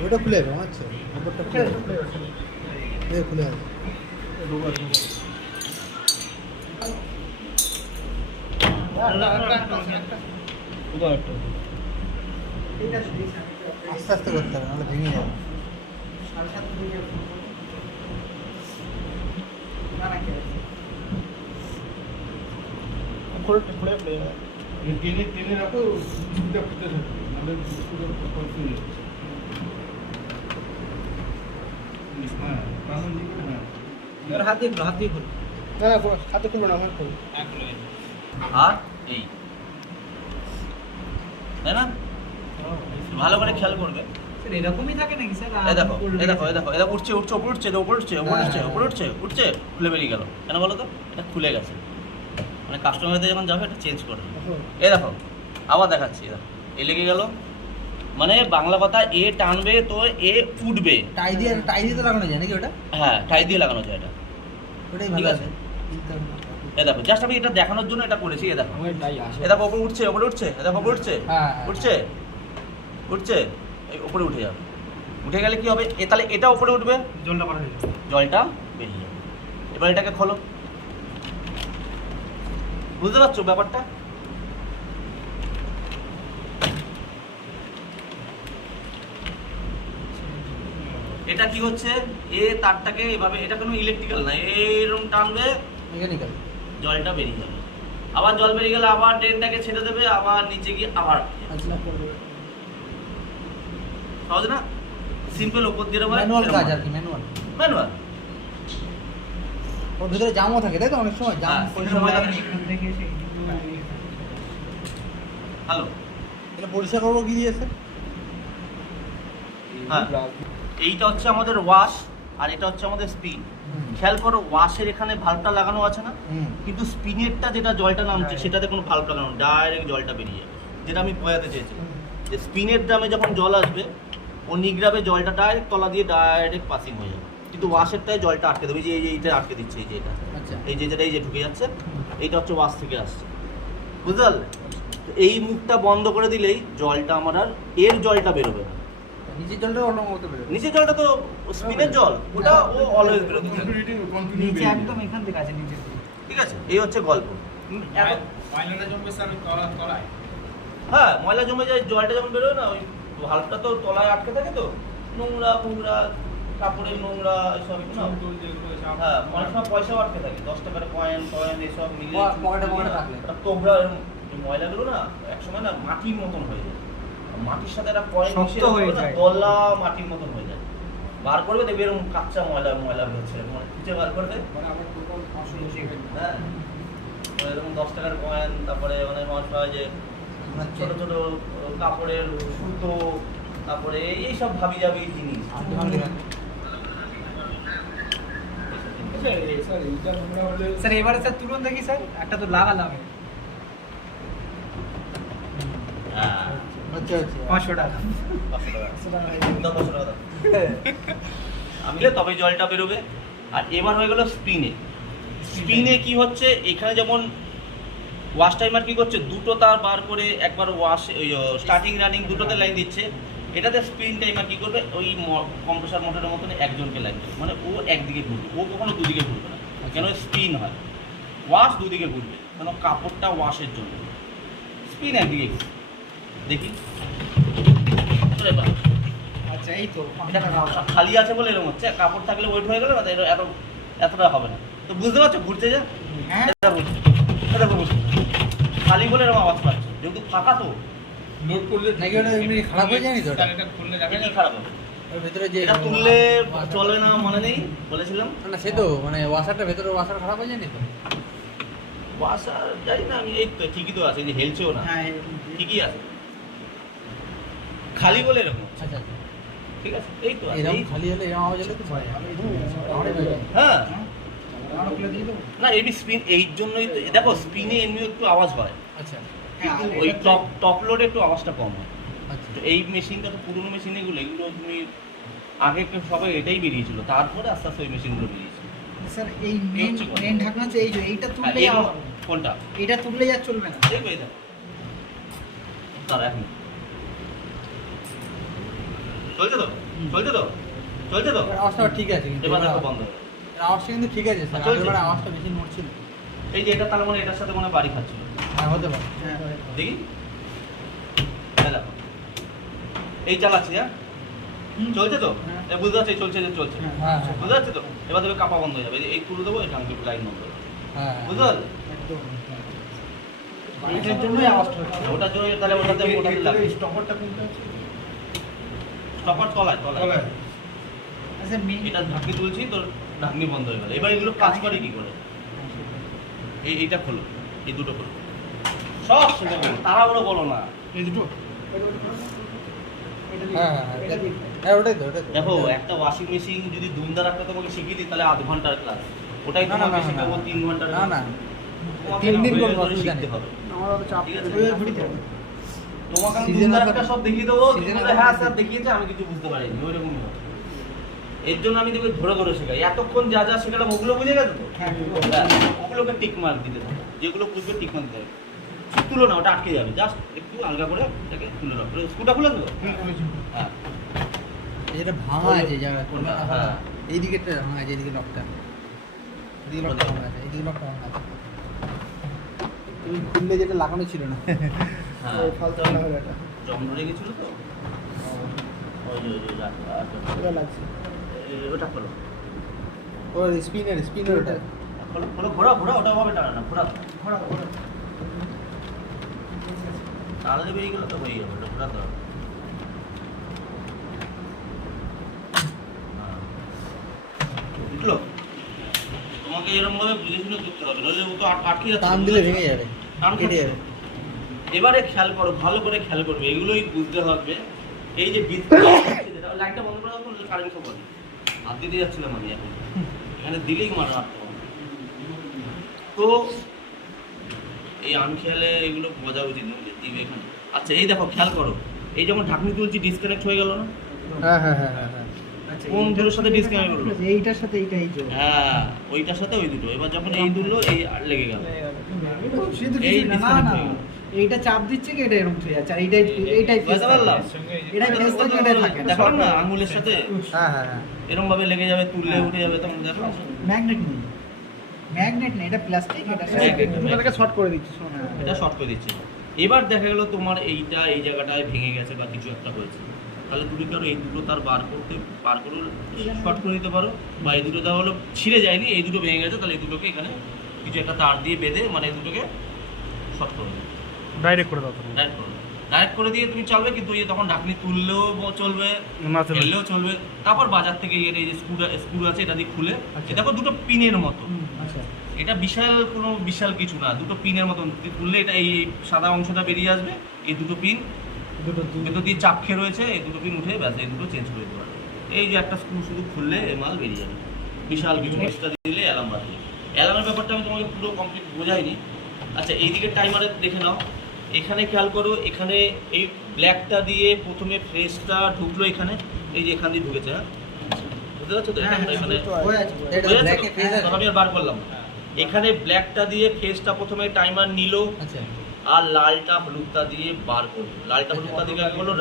ওটা খুলে যাবে আচ্ছা খুলে যাবে আস্তে আস্তে করতে হবে নাহলে ভেঙে যাবে টেনে রাখো স্পিডটা ফুটে থাকে নাহলে হাত দিয়ে খুলো না হাতে খুলবো না আমার খুলবো আর এই তাই না ভালো করে খেয়াল করবে এরকমই থাকে নাকি স্যার? এই দেখো এই দেখো এই দেখো এই দেখো উঠছে উপরে উঠছে খুলে বেরিয়ে গেল কেন বলো তো এটা খুলে গেছে মানে কাস্টমারদের যখন যাবে এটা চেঞ্জ করবে এই দেখো আবার দেখাচ্ছি দেখো এ লেগে গেল মানে বাংলা কথা এ টানবে তো এ উঠবে টাই দিয়ে তো লাগানো যায় নাকি ওটা হ্যাঁ টাই দিয়ে লাগানো যায় এটা ওটাই ঠিক ভালো আছে এই দেখো জাস্ট আমি এটা দেখানোর জন্য এটা করেছি এই দেখো এই দেখো উপরে উঠছে এই দেখো উপরে উঠছে এই উপরে উঠে যাবে উঠে গেলে কি হবে এ তাহলে এটা উপরে উঠবে জলটা বেরিয়ে যাবে এবার এটাকে খোলো বুঝতে পারছো ব্যাপারটা এটা কি হচ্ছে এ তারটাকে এভাবে এটা কোনো ইলেকট্রিক্যাল না এরকম টানবে মেকানিক্যাল জলটা বেরিয়ে যাবে আবার জল বেরিয়ে গেলে আবার ড্রেনটাকে ছেড়ে দেবে আবার নিচে গিয়ে আবার সহজ না সিম্পল উপর দিয়ে ম্যানুয়াল কাজ আর কি ম্যানুয়াল ওর ভিতরে জামও থাকে তাই তো অনেক সময় জাম পরিষ্কার হ্যালো এটা পরিষ্কার করবো কি দিয়েছে হ্যাঁ এইটা হচ্ছে আমাদের ওয়াশ আর এটা হচ্ছে আমাদের স্পিন খেয়াল করো ওয়াশের এখানে ভাল্বটা লাগানো আছে না কিন্তু স্পিনেরটা যেটা জলটা নামছে সেটাতে কোনো ভাল্ব লাগানো ডাইরেক্ট জলটা বেরিয়ে যাবে যেটা আমি বোঝাতে চেয়েছি যে স্পিনের ড্রামে যখন জল আসবে ও নিগড়াবে জলটা ডাইরেক্ট তলা দিয়ে ডাইরেক্ট পাসিং হয়ে যাবে কিন্তু ওয়াশেরটাই জলটা আটকে দেবে এই যে এইটা আটকে দিচ্ছে এই যে এটা এই যে যেটা এই যে ঢুকে যাচ্ছে এইটা হচ্ছে ওয়াশ থেকে আসছে বুঝতে পারলে এই মুখটা বন্ধ করে দিলেই জলটা আমার আর এর জলটা বেরোবে না নিচের জলটা অন্য মতো বেরোবে নিচের জলটা তো স্পিনের জল ওটা ও অলওয়েজ বেরোবে নিচে একদম এখান থেকে আছে নিচে ঠিক আছে এই হচ্ছে গল্প ময়লাটা জমবে স্যার তলায় হ্যাঁ ময়লা জমে যায় জলটা যখন বেরোয় না ওই ভাল্বটা তো তলায় আটকে থাকে তো নোংরা ফুংরা কাপড়ের নোংরা এসব না হ্যাঁ অনেক সময় পয়সাও আটকে থাকে 10 টাকার কয়েন এসব মিলে পকেটে থাকলে ওটা তোমরা ময়লাগুলো না একসময় না মাটির মতন হয়ে যায় মাটির সাথে একটা কয়েন মিশিয়ে হয়ে যায় দলা মাটির মতন হয়ে যায় বার করবে দেখবে এরকম কাঁচা ময়লা বেরোচ্ছে মানে খুঁজে বার করবে হ্যাঁ এরকম 10 টাকার কয়েন তারপরে মানে মানুষ হয় যে ছোট ছোট কাপড়ের সুতো তারপরে এইসব ভাবি যাবে এই জিনিস স্যার এবারে স্যার তুলুন দেখি স্যার একটা তো লাগালাম হ্যাঁ 500 টাকা আমিলে তবে জলটা বেরোবে আর এবার হয়ে গেল স্পিনে কি হচ্ছে এখানে যেমন ওয়াশ টাইমার কি করছে দুটো তার বার করে একবার ওয়াশ স্টার্টিং রানিং দুটোতে লাইন দিচ্ছে এটাতে স্পিন টাইমার কি করবে ওই কম্প্রেসার মোটরের মতন একজনকে লাইন দেবে মানে ও একদিকে ঘুরবে ও কখনো দুদিকে ঘুরবে না কেন স্পিন হয় ওয়াশ দুদিকে ঘুরবে কেন কাপড়টা ওয়াশের জন্য স্পিন একদিকে ঘুরবে দেখি আচ্ছা এই তো খালি আছে বলে এরকম হচ্ছে কাপড় থাকলে ওয়েট হয়ে গেল না এতটা হবে না তো বুঝতে পারছো ঘুরছে যে খালি বলে এরকম আওয়াজ পাচ্ছে যেহেতু ফাঁকা তো লোড করলে নাকি ওটা এমনি খারাপ হয়ে যায়নি তো ওটা এটা খুললে যাবে কি খারাপ হবে ওর ভিতরে যে এটা তুললে চলে না মনে নেই বলেছিলাম না সে তো মানে ওয়াশারটা ভেতরে ওয়াশার খারাপ হয়ে যায়নি তো ওয়াশার জানি না আমি এই তো ঠিকই তো আছে যে হেলছেও না হ্যাঁ ঠিকই আছে খালি বলে এরকম আচ্ছা ঠিক আছে এই তো এরকম খালি হলে এরকম আওয়াজ হলে তো ভয় হ্যাঁ আরো খুলে দিয়ে দেবো না এমনি স্পিন এই জন্যই তো দেখো স্পিনে এমনি একটু আওয়াজ হয় আচ্ছা ওই টপ লোডে একটু আওয়াজটা কম হয় আচ্ছা তো এই মেশিনটা তো পুরোনো মেশিন এগুলো তুমি আগে সবাই এটাই বেরিয়েছিল তারপরে আস্তে আস্তে ওই মেশিনগুলো বেরিয়েছে স্যার এই মেন হচ্ছে কোনটা? মেন ঢাকনা হচ্ছে এই যে এইটা হ্যাঁ, তুললেই এগুলো- কোনটা এটা তুললেই আর চলবে না। দেখবে এটা তারা এখন চলছে তো চলছে তো চলছে তো আওয়াজটা ঠিক আছে কিন্তু এবার দেখো বন্ধ হলো। আওয়াজটা কিন্তু ঠিক আছে স্যার চলছে। আগেরবার আওয়াজটা বেশি নড়ছিল। এই যে এটা তার মানে এটার সাথে মনে হয় বাড়ি খাচ্ছিল হ্যাঁ হতে পারে। হ্যাঁ। দেখি এই দেখো। এই চালাচ্ছি হ্যাঁ চলছে তো হ্যাঁ। এ বুঝতে পারছি চলছে যে চলছে হ্যাঁ, হ্যাঁ বুঝতে পারছি তো এবার দেখবে কাপা বন্ধ হয়ে যাবে এই তুলে দেবো এটা আমি লাইন বন্ধ হবে হ্যাঁ বুঝতে পারলে একদম। এইটার জন্যই আওয়াজটা হচ্ছে। ওটার জন্য তাহলে ওটাতে ওটাতে লাগবে স্টপারটা কোনটা আছে? স্টপার তলায় তলায় তলায়। আচ্ছা মেন এটা ঢাকনি তুলছি তোর ঢাকনি বন্ধ হয়ে গেল এবার এগুলো কাজ করে কি করে এইটা খোলো এই দুটো খোলো সব সেটা খোলো তাড়াহুড়ো বলো না এই দুটো? হ্যাঁ হ্যাঁ হ্যাঁ হ্যাঁ ওটাই তো ওটাই তো। দেখো একটা ওয়াশিং মেশিন যদি দুমদা রাখতে তোমাকে শিখিয়ে দিই তাহলে আধ ঘন্টার ক্লাস ওটাই না, না, তোমাকে না, শেখাবো না। 3 ঘন্টার না না তোমাকে 3 দিন ধরে করবো, ধরে অসুবিধা শিখতে নেই। হবে আমার অত চাপ ঠিক আছে? ওই ঘুরিতে হবে। তোমাকে আমি Season দুমদার এর একটা পর- সব দেখিয়ে দেবো তুমি season এর বলবে, পর- হ্যাঁ স্যার দেখিয়েছে আমি কিছু বুঝতে পারিনি ওইরকমই হবে এর জন্য আমি তোকে ধরে ধরে শেখাই এতক্ষণ যা যা শেখালাম ওগুলো বুঝে গেছো তো হ্যাঁ ব্যাস, ওগুলোকে টিক মার্ক দিতে থাকো যেগুলো বুঝবে টিক মার্ক দিতে হবে তুলো না ওটা আটকে যাবে জাস্ট একটু আলগা করে এটাকে তুলে রাখো স্কুটা খুলে দেবো হ্যাঁ এটা ভাঙা আছে জায়গা কোনটা? হ্যাঁ। এই দিকেরটা ভাঙা আছে এইদিকে লকটা এদিকে লকটা ভাঙা আছে এইদিকে লকটা ভাঙা আছে তুমি খুললে যেটা লাগানো ছিল না হ্যাঁ ওই ফালতু ভাঙা হলো এটা জম ধরে গেছিল তো ওই যে, ওই যে, এটা লাগছে ওটা খোলো ওর স্পিনার ওটা খোলো খোলো ঘোরা ঘোরা ওটা ভাবে টানা না ঘোরা ঘোরা ঘোরা তাহলে বেরিয়ে গেলো তো হয়ে যাবে ওটা ঘোরা তো বুঝলো তোমাকে এরকম ভাবে বুঝে শুনে করতে হবে নইলে ও তো আটকে যাচ্ছে টান দিলে ভেঙে যাবে টান কেটে খাচ্ছে। যাবে এবারে খেয়াল করো ভালো করে খেয়াল করবে এগুলোই বুঝতে হবে এই যে লাইটটা বন্ধ করা হবে কারেন্ট সব বন্ধ হাত দিতে যাচ্ছিলাম আমি এখন এখানে দিলেই মারা মারতে হবে তো এই আনখেয়ালে এগুলো বোঝা উচিত নয় যে দিবে এখানে আচ্ছা এই দেখো খেয়াল করো এই যখন ঢাকনি তুলছি ডিসকানেক্ট হয়ে গেল না হ্যাঁ হ্যাঁ হ্যাঁ হ্যাঁ হ্যাঁ আচ্ছা কোন দুটোর সাথে disconnect করলো? এইটার সাথে এইটা এই যে হ্যাঁ ওইটার সাথে ওই দুটো এবার যখন এই তুললো এই আর লেগে গেল শুধু এই কিছু না না disconnect না হয়ে গেল। এইটা চাপ দিচ্ছে কি এটা এরকম হয়ে যাচ্ছে আর এইটাই বুঝতে পারলাম এটা ফেস থাকে এটা থাকে দেখলাম না আঙুলের সাথে হ্যাঁ হ্যাঁ হ্যাঁ এরকম ভাবে লেগে যাবে তুললে উঠে যাবে তখন দেখো ম্যাগনেট নেই ম্যাগনেট নেই এটা প্লাস্টিক এটা Magnet নেই। তোমাদেরকে শর্ট করে দিচ্ছি শোনো এটা শর্ট করে দিচ্ছে এবার দেখা গেল তোমার এইটা এই জায়গাটায় ভেঙে গেছে বা কিছু একটা হয়েছে তাহলে তুমি কি আরো এই দুটো তার বার করে শর্ট করে দিতে পারো বা এই দুটো তার হলো ছিঁড়ে যায়নি এই দুটো ভেঙে গেছে তাহলে এই দুটোকে এখানে কিছু একটা তার দিয়ে বেঁধে মানে এই দুটোকে শর্ট করে দেবে ডাইরেক্ট করে দাও ডাইরেক্ট করে দিয়ে তুমি চলবে কিন্তু এই তখন ঢাকনি তুললেও চলবে না চলবে। ফেললেও চলবে তারপর বাজার থেকে এই যে স্ক্রু আছে এটা দিয়ে খুলে এটা দেখো দুটো পিনের মতো আচ্ছা এটা বিশাল কিছু না দুটো পিনের মতন খুললে এটা এই সাদা অংশটা বেরিয়ে আসবে এই দুটো পিন দুটো ভেতর দিয়ে চাপ খেয়ে রয়েছে এই দুটো পিন উঠে ব্যাস এই দুটো চেঞ্জ করে দিতে পারবে এই যে একটা স্ক্রু শুধু খুললে এই মাল বেরিয়ে যাবে বিশাল কিছু এক্সট্রা দিলে অ্যালার্ম বাজবে অ্যালার্মের ব্যাপারটা আমি তোমাকে পুরো কমপ্লিট বোঝাইনি আচ্ছা এইদিকে টাইমারে দেখে নাও এখানে খেয়াল করো এখানে এই ব্ল্যাকটা দিয়ে প্রথমে ফ্রেশটা ঢুকলো এখানে এই যে এখান দিয়ে ঢুকেছে হ্যাঁ বুঝতে পারছো তো হ্যাঁ, এখানে হয়ে আছে এটা বুঝেছো তো? ব্ল্যাকে ফেজ আছে তখন আমি আর বার করলাম না। এখানে ব্ল্যাকটা দিয়ে ফেসটা প্রথমে টাইমার নিল আচ্ছা আর লালটা হলুদটা দিয়ে বার করলো লালটা হলুদটা দিয়ে আগে করলো